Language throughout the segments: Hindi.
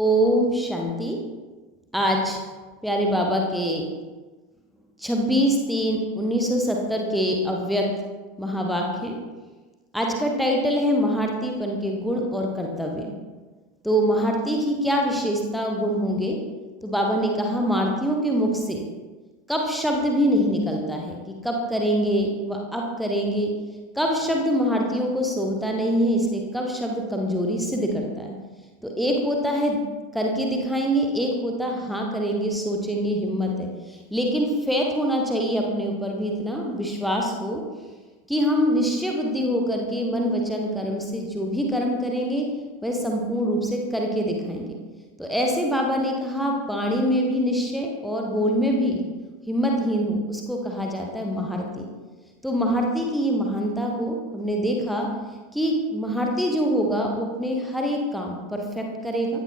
ओम शांति। आज प्यारे बाबा के 26/3/1970 के अव्यक्त महावाक्य। आज का टाइटल है महारतीपन के गुण और कर्तव्य। तो महारती की क्या विशेषता गुण होंगे? तो बाबा ने कहा महारतियों के मुख से कब शब्द भी नहीं निकलता है कि कब करेंगे व अब करेंगे। कब शब्द महारतियों को शोभता नहीं है, इसलिए कब शब्द कमजोरी सिद्ध करता है। तो एक होता है करके दिखाएंगे, एक होता हाँ करेंगे, सोचेंगे, हिम्मत है। लेकिन फेथ होना चाहिए, अपने ऊपर भी इतना विश्वास हो कि हम निश्चय बुद्धि होकर के मन वचन कर्म से जो भी कर्म करेंगे वह संपूर्ण रूप से करके दिखाएंगे। तो ऐसे बाबा ने कहा वाणी में भी निश्चय और बोल में भी हिम्मतहीन हो, उसको कहा जाता है महारती। तो महारती की ये महानता को हमने देखा कि महारती जो होगा वो अपने हर एक काम परफेक्ट करेगा।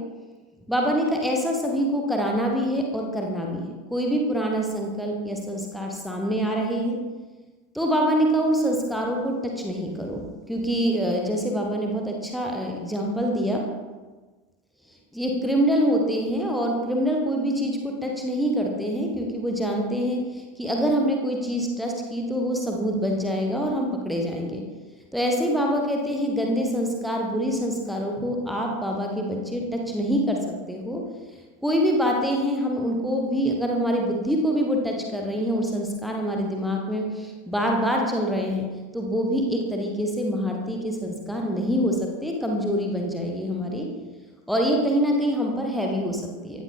बाबा ने कहा ऐसा सभी को कराना भी है और करना भी है। कोई भी पुराना संकल्प या संस्कार सामने आ रहे हैं तो बाबा ने कहा उन संस्कारों को टच नहीं करो, क्योंकि जैसे बाबा ने बहुत अच्छा एग्जाम्पल दिया, ये क्रिमिनल होते हैं और क्रिमिनल कोई भी चीज़ को टच नहीं करते हैं, क्योंकि वो जानते हैं कि अगर हमने कोई चीज़ टच की तो वो सबूत बन जाएगा और हम पकड़े जाएंगे। तो ऐसे बाबा कहते हैं गंदे संस्कार बुरी संस्कारों को आप बाबा के बच्चे टच नहीं कर सकते हो। कोई भी बातें हैं हम उनको भी, अगर हमारी बुद्धि को भी वो टच कर रही हैं और संस्कार हमारे दिमाग में बार बार चल रहे हैं तो वो भी एक तरीके से महारती के संस्कार नहीं हो सकते, कमजोरी बन जाएगी हमारी और ये कहीं ना कहीं हम पर हैवी हो सकती है।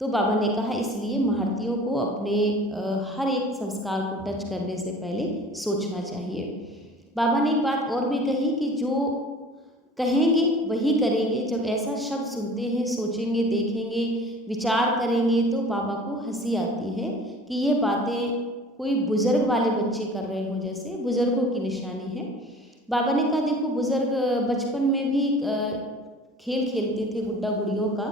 तो बाबा ने कहा इसलिए महारतियों को अपने हर एक संस्कार को टच करने से पहले सोचना चाहिए। बाबा ने एक बात और भी कही कि जो कहेंगे वही करेंगे। जब ऐसा शब्द सुनते हैं, सोचेंगे, देखेंगे, विचार करेंगे तो बाबा को हंसी आती है कि ये बातें कोई बुज़ुर्ग वाले बच्चे कर रहे हो, जैसे बुज़ुर्गों की निशानी है। बाबा ने कहा देखो बुज़ुर्ग बचपन में भी खेल खेलते थे गुड्डा गुड़ियों का,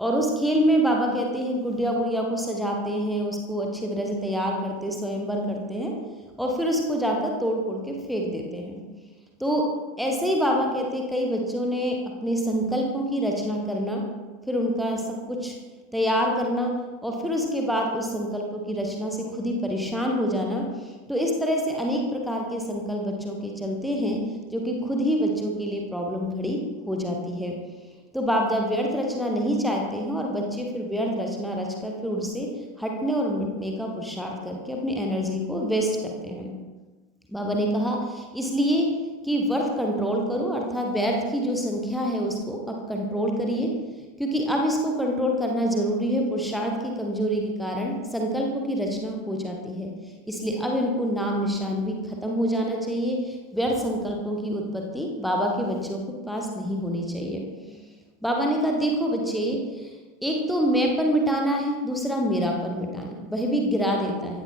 और उस खेल में बाबा कहते हैं गुड़िया गुड़िया को सजाते हैं, उसको अच्छी तरह से तैयार करते हैं, स्वयंवर करते हैं और फिर उसको जाकर तोड़ फोड़ के फेंक देते हैं। तो ऐसे ही बाबा कहते हैं कई बच्चों ने अपने संकल्पों की रचना करना, फिर उनका सब कुछ तैयार करना और फिर उसके बाद उस संकल्पों की रचना से खुद ही परेशान हो जाना। तो इस तरह से अनेक प्रकार के संकल्प बच्चों के चलते हैं जो कि खुद ही बच्चों के लिए प्रॉब्लम खड़ी हो जाती है। तो बाप जब व्यर्थ रचना नहीं चाहते हैं और बच्चे फिर व्यर्थ रचना रचकर फिर उनसे हटने और मिटने का पुरुषार्थ करके अपनी एनर्जी को वेस्ट करते हैं। बाबा ने कहा इसलिए कि वर्थ कंट्रोल करो, अर्थात व्यर्थ की जो संख्या है उसको अब कंट्रोल करिए, क्योंकि अब इसको कंट्रोल करना जरूरी है। पुरुषार्थ की कमजोरी के कारण संकल्पों की रचना हो जाती है, इसलिए अब इनको नाम निशान भी खत्म हो जाना चाहिए। व्यर्थ संकल्पों की उत्पत्ति बाबा के बच्चों के पास नहीं होनी चाहिए। बाबा ने कहा देखो बच्चे, एक तो मैंपन मिटाना है, दूसरा मेरापन मिटाना, वह भी गिरा देता है।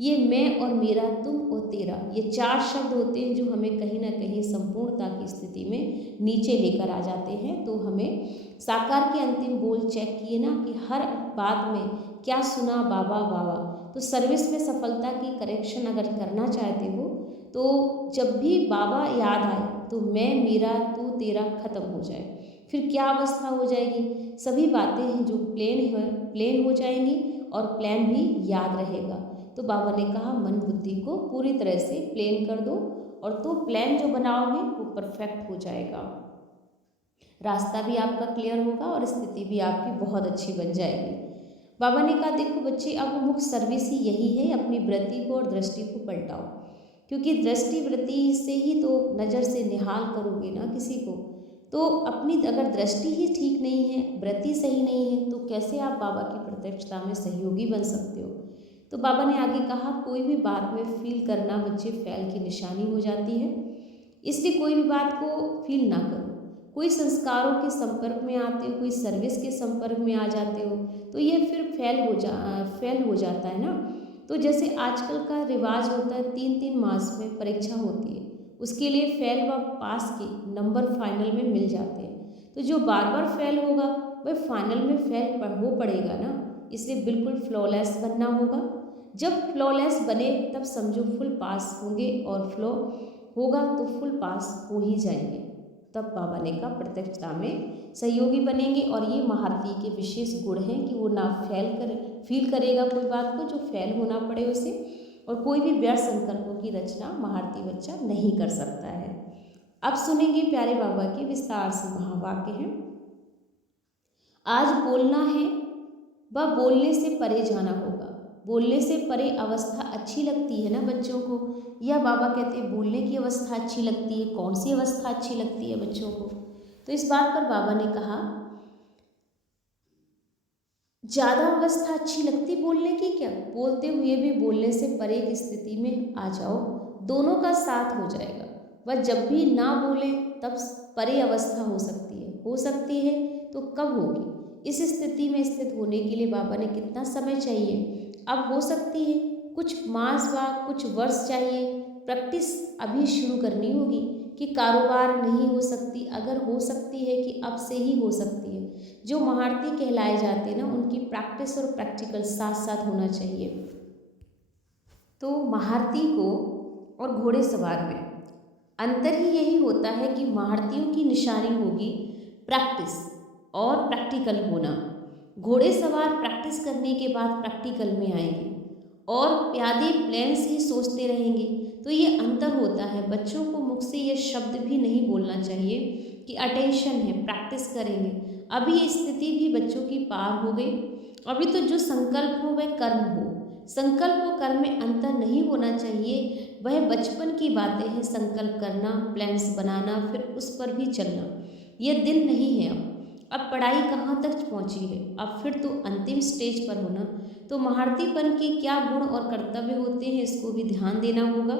ये मैं और मेरा, तुम और तेरा, ये चार शब्द होते हैं जो हमें कहीं ना कहीं संपूर्णता की स्थिति में नीचे लेकर आ जाते हैं। तो हमें साकार के अंतिम बोल चेक किए ना कि हर बात में क्या सुना बाबा बाबा। तो सर्विस में सफलता की करेक्शन अगर करना चाहते हो तो जब भी बाबा याद आए तो मैं मेरा तू तेरा खत्म हो जाए, फिर क्या अवस्था हो जाएगी। सभी बातें हैं जो प्लेन हो जाएंगी और प्लान भी याद रहेगा। तो बाबा ने कहा मन बुद्धि को पूरी तरह से प्लेन कर दो और तो प्लान जो बनाओगे वो परफेक्ट हो जाएगा, रास्ता भी आपका क्लियर होगा और स्थिति भी आपकी बहुत अच्छी बन जाएगी। बाबा ने कहा देखो बच्चे, अब मुख्य सर्विस ही यही है, अपनी वृत्ति को और दृष्टि को पलटाओ, क्योंकि दृष्टि वृत्ति से ही तो नज़र से निहाल करोगे ना किसी को। तो अपनी अगर दृष्टि ही ठीक नहीं है, वृत्ति सही नहीं है, तो कैसे आप बाबा की प्रत्यक्षता में सहयोगी बन सकते हो। तो बाबा ने आगे कहा कोई भी बात में फील करना बच्चे फैल की निशानी हो जाती है, इसलिए कोई भी बात को फील ना करो। कोई संस्कारों के संपर्क में आते हो, कोई सर्विस के संपर्क में आ जाते हो तो ये फिर फेल हो जाता है ना। तो जैसे आजकल का रिवाज होता है 3-3 मास में परीक्षा होती है, उसके लिए फेल व पास के नंबर फाइनल में मिल जाते हैं। तो जो बार बार फेल होगा वह फाइनल में फेल हो पड़ेगा ना, इसलिए बिल्कुल फ्लॉलेस बनना होगा। जब फ्लॉलेस बने तब समझो फुल पास होंगे और फ्लॉ होगा तो फुल पास हो ही जाएंगे। तब बाबा ने कहा प्रत्यक्षता में सहयोगी बनेंगे। और ये महारथी के विशेष गुण हैं कि वो ना फील करेगा कोई बात को जो फैल होना पड़े उसे, और कोई भी व्यर्थ संकल्पों की रचना महारथी बच्चा नहीं कर सकता है। अब सुनेंगे प्यारे बाबा के विस्तार से महावाक्य हैं। आज बोलना है व बोलने से परे जाना होगा। बोलने से परे अवस्था अच्छी लगती है ना बच्चों को, या बाबा कहते हैं बोलने की अवस्था अच्छी लगती है। कौन सी अवस्था अच्छी लगती है बच्चों को? तो इस बात पर बाबा ने कहा ज़्यादा अवस्था अच्छी लगती बोलने की क्या, बोलते हुए भी बोलने से परे की स्थिति में आ जाओ, दोनों का साथ हो जाएगा। वह जब भी ना बोले तब परे अवस्था हो सकती है तो कब होगी? इस स्थिति में स्थित होने के लिए बाबा ने कितना समय चाहिए? अब हो सकती है कुछ मास व कुछ वर्ष चाहिए। प्रैक्टिस अभी शुरू करनी होगी कि कारोबार नहीं हो सकती, अगर हो सकती है कि अब से ही हो सकती है। जो महारथी कहलाए जाते हैं ना, उनकी प्रैक्टिस और प्रैक्टिकल साथ साथ होना चाहिए। तो महारथी को और घोड़ेसवार में अंतर ही यही होता है कि महारथियों की निशानी होगी प्रैक्टिस और प्रैक्टिकल होना। घोड़ेसवार प्रैक्टिस करने के बाद प्रैक्टिकल में आएंगे और प्यादे प्लान्स ही सोचते रहेंगे। तो ये अंतर होता है। बच्चों को मुख से ये शब्द भी नहीं बोलना चाहिए कि अटेंशन है, प्रैक्टिस करेंगे। अभी ये स्थिति भी बच्चों की पार हो गई। अभी तो जो संकल्प हो वह कर्म हो। संकल्प और कर्म में अंतर नहीं होना चाहिए। वह बचपन की बातें हैं, संकल्प करना, प्लान्स बनाना, फिर उस पर भी चलना। यह दिन नहीं है। अब पढ़ाई कहाँ तक पहुँची है, अब फिर तो अंतिम स्टेज पर होना। तो महारथीपन के क्या गुण और कर्तव्य होते हैं, इसको भी ध्यान देना होगा।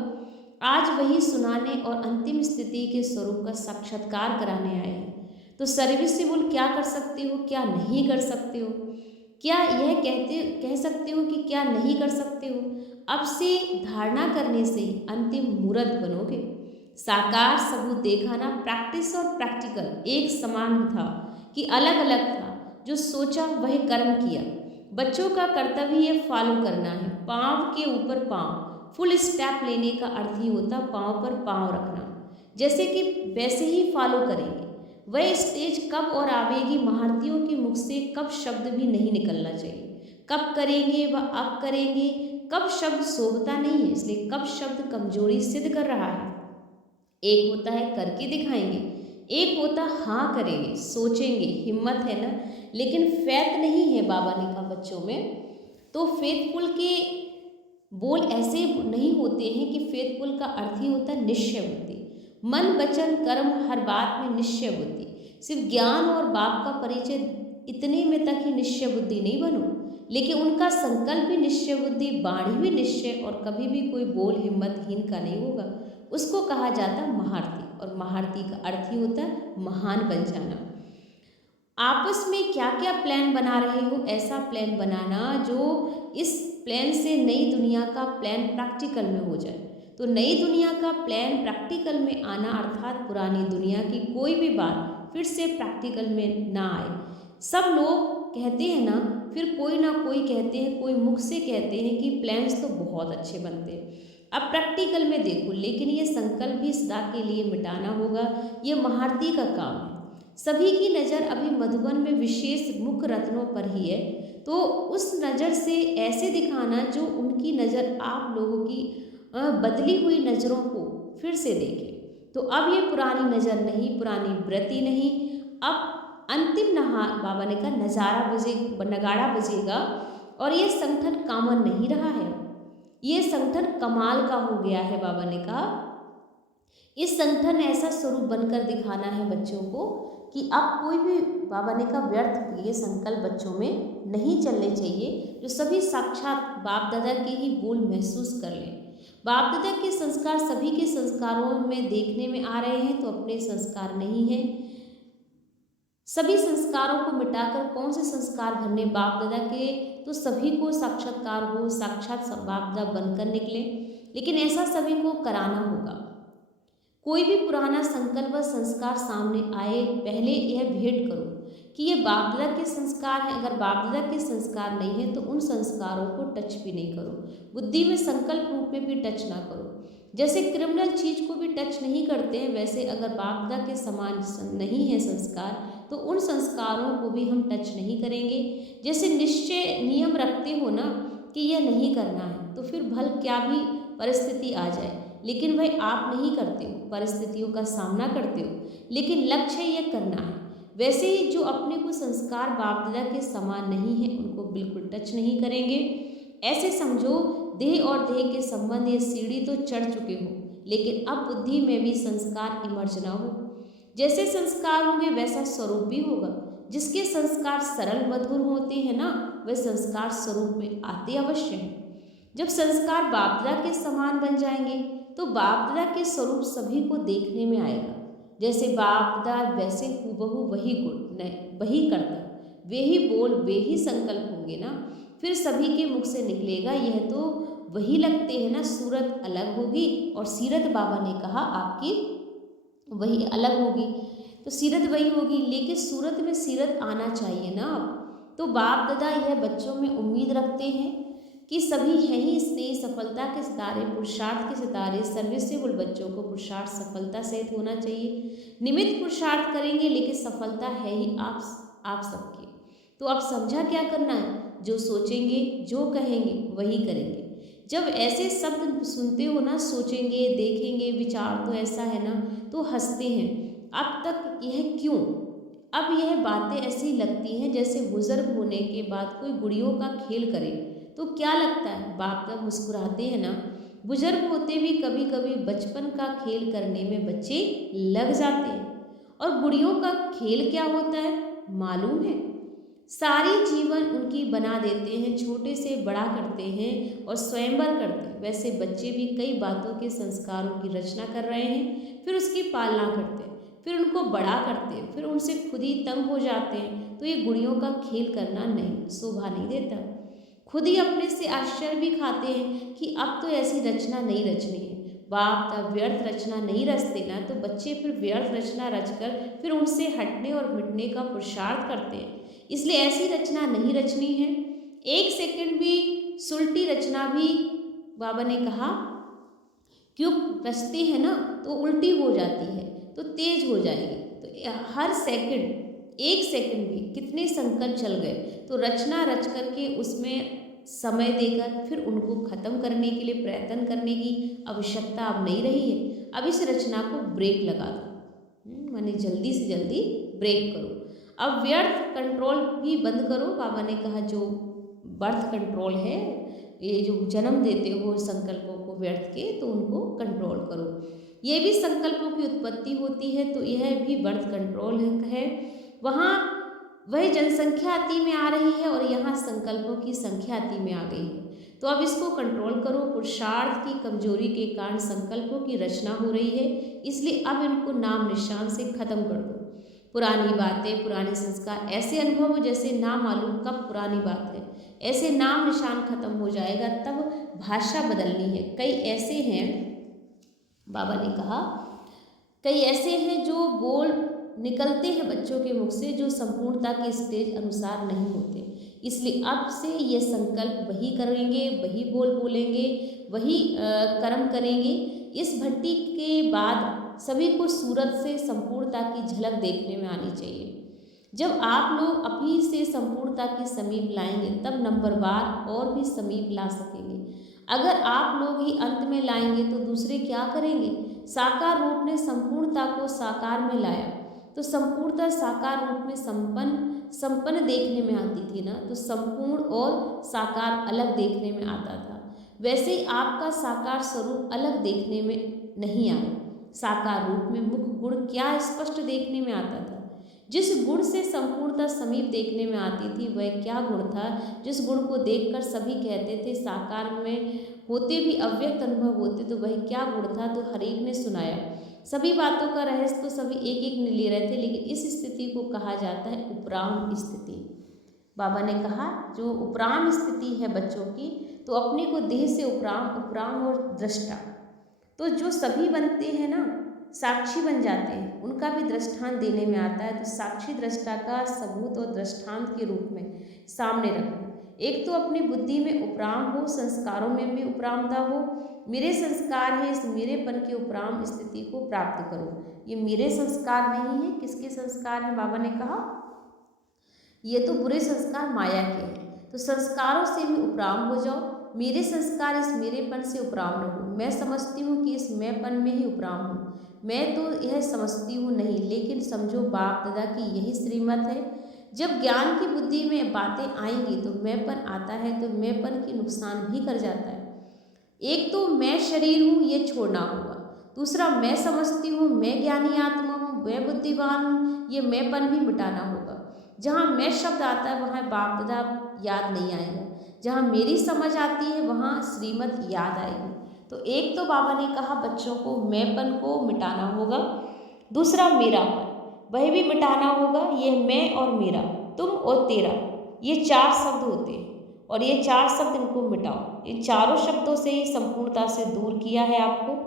आज वही सुनाने और अंतिम स्थिति के स्वरूप का साक्षात्कार कराने आए हैं। तो सर्विसेबल क्या कर सकते हो, क्या नहीं कर सकते हो, क्या यह कह सकते हो कि क्या नहीं कर सकते हो। अब से धारणा करने से अंतिम मूर्त बनोगे। साकार सबूत देखा ना, प्रैक्टिस और प्रैक्टिकल एक समान था कि अलग अलग था। जो सोचा वह कर्म किया। बच्चों का कर्तव्य ये फॉलो करना है। पाँव के ऊपर पाँव, फुल स्टेप लेने का अर्थ ही होता पाँव पर पाँव रखना। जैसे कि वैसे ही फॉलो करेंगे। वह स्टेज कब और आवेगी, महारथियों के मुख से कब शब्द भी नहीं निकलना चाहिए। कब करेंगे व अब करेंगे, कब शब्द शोभता नहीं है, इसलिए कब शब्द कमजोरी सिद्ध कर रहा है। एक होता है करके दिखाएंगे, एक होता हाँ करेंगे, सोचेंगे, हिम्मत है ना, लेकिन फैथ नहीं है बाबा ने कहा बच्चों में। तो फेथफुल के बोल ऐसे नहीं होते हैं कि फेथफुल का अर्थ ही होता है निश्चय बुद्धि। मन वचन कर्म हर बात में निश्चय बुद्धि। सिर्फ ज्ञान और बाप का परिचय इतने में तक ही निश्चय बुद्धि नहीं बनो, लेकिन उनका संकल्प भी निश्चय बुद्धि, वाणी भी निश्चय, और कभी भी कोई बोल हिम्मतहीन का नहीं होगा। उसको कहा जाता महारथी, और महारथी का अर्थ ही होता है महान बन जाना। आपस में क्या क्या प्लान बना रहे हो, ऐसा प्लान बनाना जो इस प्लान से नई दुनिया का प्लान प्रैक्टिकल में हो जाए। तो नई दुनिया का प्लान प्रैक्टिकल में आना अर्थात पुरानी दुनिया की कोई भी बात फिर से प्रैक्टिकल में ना आए। सब लोग कहते हैं ना, फिर कोई ना कोई कहते हैं, कोई मुख से कहते हैं कि प्लान्स तो बहुत अच्छे बनते हैं, अब प्रैक्टिकल में देखो। लेकिन ये संकल्प भी सदा के लिए मिटाना होगा। ये महारथी का काम है। सभी की नज़र अभी मधुबन में विशेष मुख्य रत्नों पर ही है। तो उस नज़र से ऐसे दिखाना जो उनकी नज़र आप लोगों की बदली हुई नज़रों को फिर से देखे। तो अब ये पुरानी नज़र नहीं, पुरानी वृत्ति नहीं, अब अंतिम बाबा ने कहा नगाड़ा बजेगा। और ये संगठन कॉमन नहीं रहा है, ये संगठन कमाल का हो गया है। बाबा ने कहा इस संगठन ऐसा स्वरूप बनकर दिखाना है बच्चों को कि अब कोई भी, बाबा ने कहा व्यर्थ ये संकल्प बच्चों में नहीं चलने चाहिए, जो सभी साक्षात बाप दादा के ही बोल महसूस कर लें। बाप दादा के संस्कार सभी के संस्कारों में देखने में आ रहे हैं, तो अपने संस्कार नहीं है। सभी संस्कारों को मिटाकर कौन से संस्कार भरने बाप दादा के, तो सभी को साक्षात्कार हो, साक्षात बाप दादा बनकर निकले। लेकिन ऐसा सभी को कराना होगा। कोई भी पुराना संकल्प व संस्कार सामने आए, पहले यह भेंट करो कि ये बाप दादा के संस्कार हैं। अगर बाप दादा के संस्कार नहीं है तो उन संस्कारों को टच भी नहीं करो। बुद्धि में संकल्प रूप में भी टच ना करो। जैसे क्रिमिनल चीज़ को भी टच नहीं करते हैं, वैसे अगर बाप दादा के समान नहीं है संस्कार तो उन संस्कारों को भी हम टच नहीं करेंगे। जैसे निश्चय नियम रखते हो ना कि यह नहीं करना है, तो फिर भल क्या भी परिस्थिति आ जाए, लेकिन वह आप नहीं करते हो, परिस्थितियों का सामना करते हो, लेकिन लक्ष्य यह करना है। वैसे ही जो अपने को संस्कार बाप दादा के समान नहीं है उनको बिल्कुल टच नहीं करेंगे। ऐसे समझो देह और देह के संबंध ये सीढ़ी तो चढ़ चुके हो, लेकिन अब बुद्धि में भी संस्कार इमर्ज ना हो। जैसे संस्कार होंगे वैसा स्वरूप भी होगा। जिसके संस्कार सरल मधुर होते हैं ना, वह संस्कार स्वरूप में आते अवश्य हैं। जब संस्कार बाप दादा के समान बन जाएंगे तो बाप दादा के स्वरूप सभी को देखने में आएगा। जैसे बाप दादा वैसे हूबहू वही गुण वही कर्तव्य, वे ही बोल वे ही संकल्प होंगे ना, फिर सभी के मुख से निकलेगा यह तो वही लगते हैं ना, सूरत अलग होगी और सीरत बाबा ने कहा आपकी वही अलग होगी। तो सीरत वही होगी, लेकिन सूरत में सीरत आना चाहिए ना। अब तो बाप दादा यह बच्चों में उम्मीद रखते हैं कि सभी है ही स्नेह सफलता के सितारे, पुरुषार्थ के सितारे। सर्विसेबल बच्चों को पुरुषार्थ सफलता सहित होना चाहिए। निमित्त पुरुषार्थ करेंगे लेकिन सफलता है ही आप सबकी। तो अब समझा क्या करना है, जो सोचेंगे जो कहेंगे वही करेंगे। जब ऐसे शब्द सुनते हो ना, सोचेंगे देखेंगे विचार तो ऐसा है ना, तो हंसते हैं। अब तक यह क्यों, अब यह बातें ऐसी लगती हैं जैसे बुजुर्ग होने के बाद कोई गुड़ियों का खेल करे तो क्या लगता है, बाप तब मुस्कुराते हैं ना। बुजुर्ग होते भी कभी कभी बचपन का खेल करने में बच्चे लग जाते हैं। और गुड़ियों का खेल क्या होता है मालूम है, सारी जीवन उनकी बना देते हैं, छोटे से बड़ा करते हैं और स्वयंवर करते हैं। वैसे बच्चे भी कई बातों के संस्कारों की रचना कर रहे हैं, फिर उसकी पालना करते हैं, फिर उनको बड़ा करते हैं, फिर उनसे खुद ही तंग हो जाते हैं। तो ये गुड़ियों का खेल करना नहीं, शोभा नहीं देता। खुद ही अपने से आश्चर्य भी खाते हैं कि अब तो ऐसी रचना नहीं रचनी है। बाप तब व्यर्थ रचना नहीं रचते ना, तो बच्चे फिर व्यर्थ रचना रचकर फिर उनसे हटने और मिटने का पुरुषार्थ करते हैं। इसलिए ऐसी रचना नहीं रचनी है। एक सेकंड भी सुलटी रचना भी बाबा ने कहा क्यों रचते हैं ना तो उल्टी हो जाती है, तो तेज हो जाएगी। तो हर सेकंड एक सेकंड भी कितने संकल्प चल गए, तो रचना रच करके उसमें समय देकर फिर उनको ख़त्म करने के लिए प्रयत्न करने की आवश्यकता अब नहीं रही है। अब इस रचना को ब्रेक लगा दो, माने जल्दी से जल्दी ब्रेक करो। अब व्यर्थ कंट्रोल भी बंद करो। बाबा ने कहा जो बर्थ कंट्रोल है, ये जो जन्म देते हो संकल्पों को व्यर्थ के, तो उनको कंट्रोल करो। ये भी संकल्पों की उत्पत्ति होती है, तो यह भी बर्थ कंट्रोल है। वहाँ वही जनसंख्या अति में आ रही है और यहाँ संकल्पों की संख्या अति में आ गई है। तो अब इसको कंट्रोल करो। पुरुषार्थ की कमजोरी के कारण संकल्पों की रचना हो रही है, इसलिए अब इनको नाम निशान से खत्म कर दो। पुरानी बातें पुराने संस्कार ऐसे अनुभव हो जैसे ना मालूम कब पुरानी बात है, ऐसे नाम निशान खत्म हो जाएगा। तब भाषा बदलनी है। कई ऐसे हैं, बाबा ने कहा कई ऐसे हैं जो बोल निकलते हैं बच्चों के मुख से जो संपूर्णता के स्टेज अनुसार नहीं होते। इसलिए अब से ये संकल्प वही करेंगे, वही बोल बोलेंगे, वही कर्म करेंगे। इस भट्टी के बाद सभी को सूरत से संपूर्णता की झलक देखने में आनी चाहिए। जब आप लोग अभी से संपूर्णता के समीप लाएंगे तब नंबरवार और भी समीप ला सकेंगे। अगर आप लोग ही अंत में लाएंगे तो दूसरे क्या करेंगे। साकार रूप ने संपूर्णता को साकार में लाया, तो संपूर्णता साकार रूप में संपन्न देखने में आती थी ना, तो संपूर्ण और साकार अलग देखने में आता था। वैसे ही आपका साकार स्वरूप अलग देखने में नहीं आया। साकार रूप में मुख्य गुण क्या स्पष्ट देखने में आता था। जिस गुण से संपूर्णता समीप देखने में आती थी वह क्या गुण था, जिस गुण को देखकर सभी कहते थे साकार में होते भी अव्यक्त अनुभव होते, तो वह क्या गुण था। तो हर एक ने सुनाया। सभी बातों का रहस्य तो सभी एक एक ने ले रहे थे, लेकिन इस स्थिति को कहा जाता है उपराम स्थिति। बाबा ने कहा जो उपराम स्थिति है बच्चों की, तो अपने को देह से उपराम और दृष्टा, तो जो सभी बनते हैं ना साक्षी बन जाते हैं, उनका भी दृष्टांत देने में आता है। तो साक्षी दृष्टा का सबूत और दृष्टांत के रूप में सामने रखना। एक तो अपनी बुद्धि में उपराम हो, संस्कारों में भी उपरामता हो। मेरे संस्कार है, इस मेरेपन के उपराम स्थिति को प्राप्त करो। ये मेरे संस्कार नहीं है, किसके संस्कार हैं? बाबा ने कहा ये तो बुरे संस्कार माया के हैं। तो संस्कारों से भी उपराम हो जाओ। मेरे संस्कार इस मेरेपन से उपराम न हो। मैं समझती हूँ कि इस मैंपन में ही उपराम हूँ। मैं तो यह समझती हूँ नहीं, लेकिन समझो बाप दादा की यही श्रीमत है। जब ज्ञान की बुद्धि में बातें आएंगी तो मैंपन आता है, तो मैंपन की नुकसान भी कर जाता है। एक तो मैं शरीर हूँ, ये छोड़ना होगा। दूसरा, मैं समझती हूँ, मैं ज्ञानी आत्मा हूँ, मैं बुद्धिमान हूँ, ये मैंपन भी मिटाना होगा। जहाँ मैं शब्द आता है वहाँ बाप दादा याद नहीं आएगा। जहाँ मेरी समझ आती है वहाँ श्रीमत याद आएगी। तो एक तो बाबा ने कहा बच्चों को मैंपन को मिटाना होगा। दूसरा, मेरापन, वह भी मिटाना होगा। ये मैं और मेरा, तुम और तेरा, ये 4 शब्द होते हैं और ये 4 शब्द इनको मिटाओ। इन चारों शब्दों से ही संपूर्णता से दूर किया है आपको।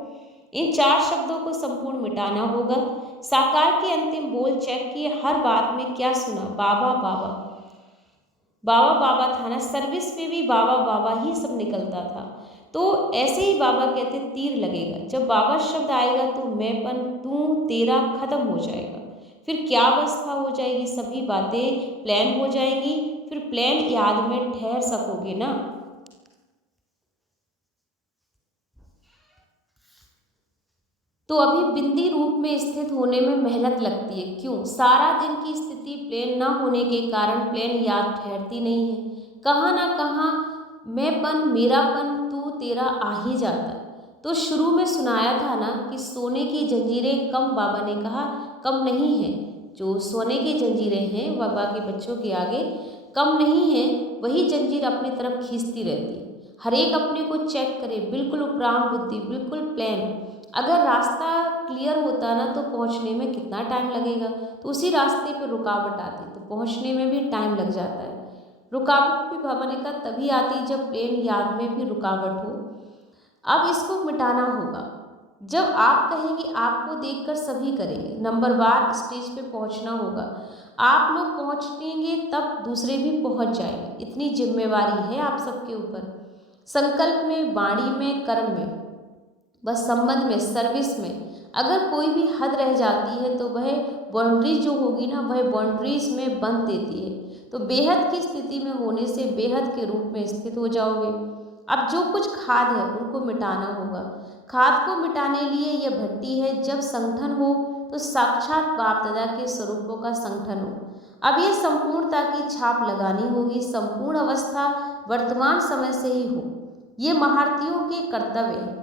इन 4 शब्दों को संपूर्ण मिटाना होगा। साकार के अंतिम बोल चेक किए, हर बात में क्या सुना? बाबा बाबा बाबा बाबा था ना, सर्विस में भी बाबा बाबा ही सब निकलता था। तो ऐसे ही बाबा कहते तीर लगेगा। जब बाबा शब्द आएगा तो मैंपन, तू तेरा खत्म हो जाएगा। फिर क्या अवस्था हो जाएगी? सभी बातें प्लान हो जाएंगी। फिर प्लान याद में ठहर सकोगे ना। तो अभी बिंदी रूप में स्थित होने में मेहनत लगती है। क्यों? सारा दिन की स्थिति प्लेन न होने के कारण प्लेन याद ठहरती नहीं है। कहाँ ना कहाँ मैंपन, मेरापन, तू तेरा आ ही जाता है। तो शुरू में सुनाया था ना कि सोने की जंजीरें कम, बाबा ने कहा कम नहीं है। जो सोने की जंजीरें हैं बाबा के बच्चों के आगे कम नहीं है, वही जंजीर अपनी तरफ खींचती रहती है। हर एक अपने को चेक करे, बिल्कुल उपराम बुद्धि, बिल्कुल प्लान। अगर रास्ता क्लियर होता ना तो पहुंचने में कितना टाइम लगेगा, तो उसी रास्ते पे रुकावट आती तो पहुंचने में भी टाइम लग जाता है। रुकावट भी बाबा ने कहा तभी आती जब प्लेन याद में भी रुकावट हो। अब इसको मिटाना होगा। जब आप कहेंगे आपको देखकर सभी करेंगे। नंबर 1 स्टेज पे पहुंचना होगा। आप लोग पहुंचेंगे तब दूसरे भी पहुंच जाएंगे। इतनी जिम्मेवारी है आप सबके ऊपर। संकल्प में, वाणी में, कर्म में, बस संबंध में, सर्विस में अगर कोई भी हद रह जाती है तो वह बाउंड्रीज जो होगी ना, वह बाउंड्रीज में बंध देती है। तो बेहद की स्थिति में होने से बेहद के रूप में स्थित हो जाओगे। अब जो कुछ खाद है उनको मिटाना होगा। खाद को मिटाने लिए यह भट्टी है। जब संगठन हो तो साक्षात बाप दादा के स्वरूपों का संगठन हो। अब ये संपूर्णता की छाप लगानी होगी। संपूर्ण अवस्था वर्तमान समय से ही हो, ये महारथियों के कर्तव्य है।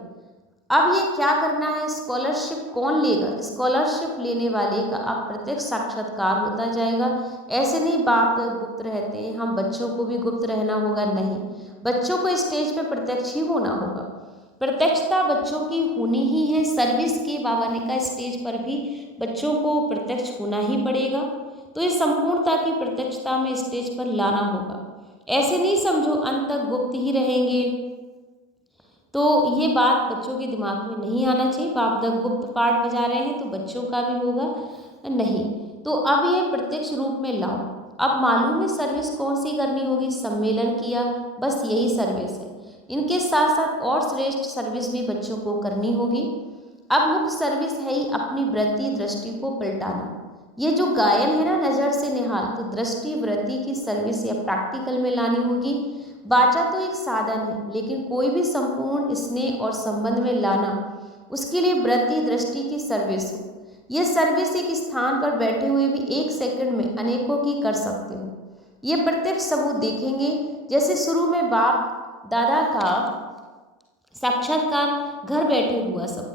अब ये क्या करना है? स्कॉलरशिप कौन लेगा? स्कॉलरशिप लेने वाले का अब प्रत्यक्ष साक्षात्कार होता जाएगा। ऐसे नहीं बाप गुप्त रहते हैं, हम बच्चों को भी गुप्त रहना होगा। नहीं, बच्चों को स्टेज पे प्रत्यक्ष ही होना होगा। प्रत्यक्षता बच्चों की होनी ही है। सर्विस के बाबा ने कहा स्टेज पर भी बच्चों को प्रत्यक्ष होना ही पड़ेगा। तो इस संपूर्णता की प्रत्यक्षता में स्टेज पर लाना होगा। ऐसे नहीं समझो अंत तक गुप्त ही रहेंगे। तो ये बात बच्चों के दिमाग में नहीं आना चाहिए। बाप दादा गुप्त पाठ बजा रहे हैं तो बच्चों का भी होगा नहीं। तो अब ये प्रत्यक्ष रूप में लाओ। अब मालूम है सर्विस कौन सी करनी होगी? सम्मेलन किया, बस यही सर्विस है। इनके साथ साथ और श्रेष्ठ सर्विस भी बच्चों को करनी होगी। अब मुख्य सर्विस है ही अपनी वृत्ति दृष्टि को पलटाना। ये जो गायन है ना, नज़र से निहाल, तो दृष्टि वृत्ति की सर्विस या प्रैक्टिकल में लानी होगी। वाचा तो एक साधन है, लेकिन कोई भी संपूर्ण स्नेह और संबंध में लाना, उसके लिए वृत्ति दृष्टि की सर्विस हो। यह सर्विस एक स्थान पर बैठे हुए भी 1 सेकंड में अनेकों की कर सकते हो। ये प्रत्यक्ष सबूत देखेंगे। जैसे शुरू में बाप दादा का साक्षात्कार घर बैठे हुआ सबको,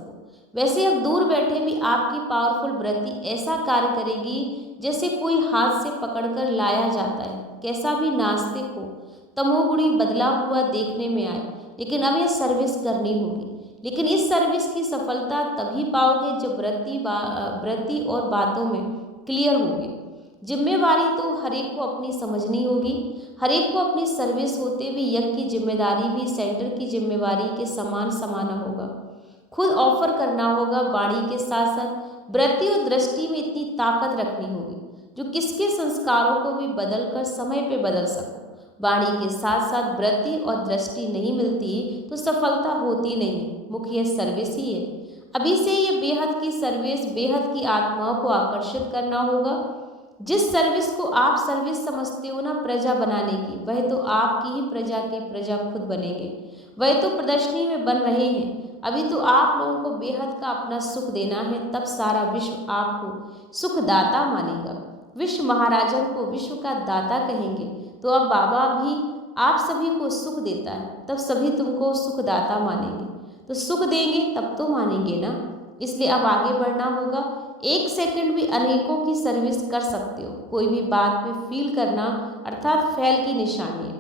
वैसे अब दूर बैठे भी आपकी पावरफुल वृत्ति ऐसा कार्य करेगी जैसे कोई हाथ से पकड़कर लाया जाता है। कैसा भी नास्तिक हो, तमोगुणी बदला हुआ देखने में आए, लेकिन अब ये सर्विस करनी होगी। लेकिन इस सर्विस की सफलता तभी पाओगे जब वृत्ति और बातों में क्लियर होगी। जिम्मेवारी तो हर एक को अपनी समझनी होगी। हर एक को अपनी सर्विस होते हुए यज्ञ की जिम्मेदारी भी सेंटर की जिम्मेवारी के समान समाना होगा। खुद ऑफर करना होगा। वाणी के साथ साथ वृत्ति और दृष्टि में इतनी ताकत रखनी होगी जो किसके संस्कारों को भी बदल कर समय पे बदल सको। वाणी के साथ साथ वृत्ति और दृष्टि नहीं मिलती तो सफलता होती नहीं। मुख्य सर्विस ही है। अभी से ये बेहद की सर्विस, बेहद की आत्माओं को आकर्षित करना होगा। जिस सर्विस को आप सर्विस समझते हो ना प्रजा बनाने की, वह तो आपकी ही प्रजा के प्रजा खुद बनेंगे। वह तो प्रदर्शनी में बन रहे हैं। अभी तो आप लोगों को बेहद का अपना सुख देना है, तब सारा विश्व आपको सुखदाता मानेगा। विश्व महाराजन को विश्व का दाता कहेंगे। तो अब बाबा भी आप सभी को सुख देता है, तब सभी तुमको सुखदाता मानेंगे। तो सुख देंगे तब तो मानेंगे ना। इसलिए अब आगे बढ़ना होगा। एक सेकंड भी अनेकों की सर्विस कर सकते हो। कोई भी बात में फील करना अर्थात फैल की निशानी है।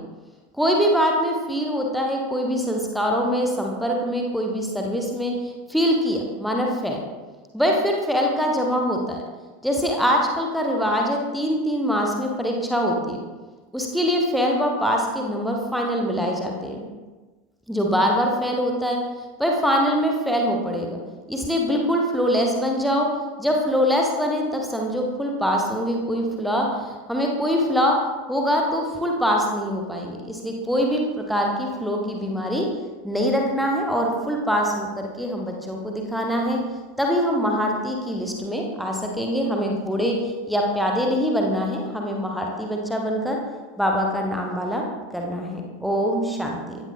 कोई भी बात में फील होता है, कोई भी संस्कारों में, संपर्क में, कोई भी सर्विस में फील किया माना फैल, वह फिर फैल का जमा होता है। जैसे आजकल का रिवाज है 3-3 मास में परीक्षा होती है, उसके लिए फेल व पास के नंबर फाइनल मिलाए जाते हैं। जो बार बार फेल होता है वह फाइनल में फेल हो पड़ेगा। इसलिए बिल्कुल फ्लोलेस बन जाओ। जब फ्लोलेस बने तब समझो फुल पास होंगे। कोई फ्लॉ होगा तो फुल पास नहीं हो पाएंगे। इसलिए कोई भी प्रकार की फ्लो की बीमारी नहीं रखना है और फुल पास होकर के हम बच्चों को दिखाना है, तभी हम महारथी की लिस्ट में आ सकेंगे। हमें घोड़े या प्यादे नहीं बनना है, हमें महारथी बच्चा बनकर बाबा का नाम वाला करना है। ओम शांति।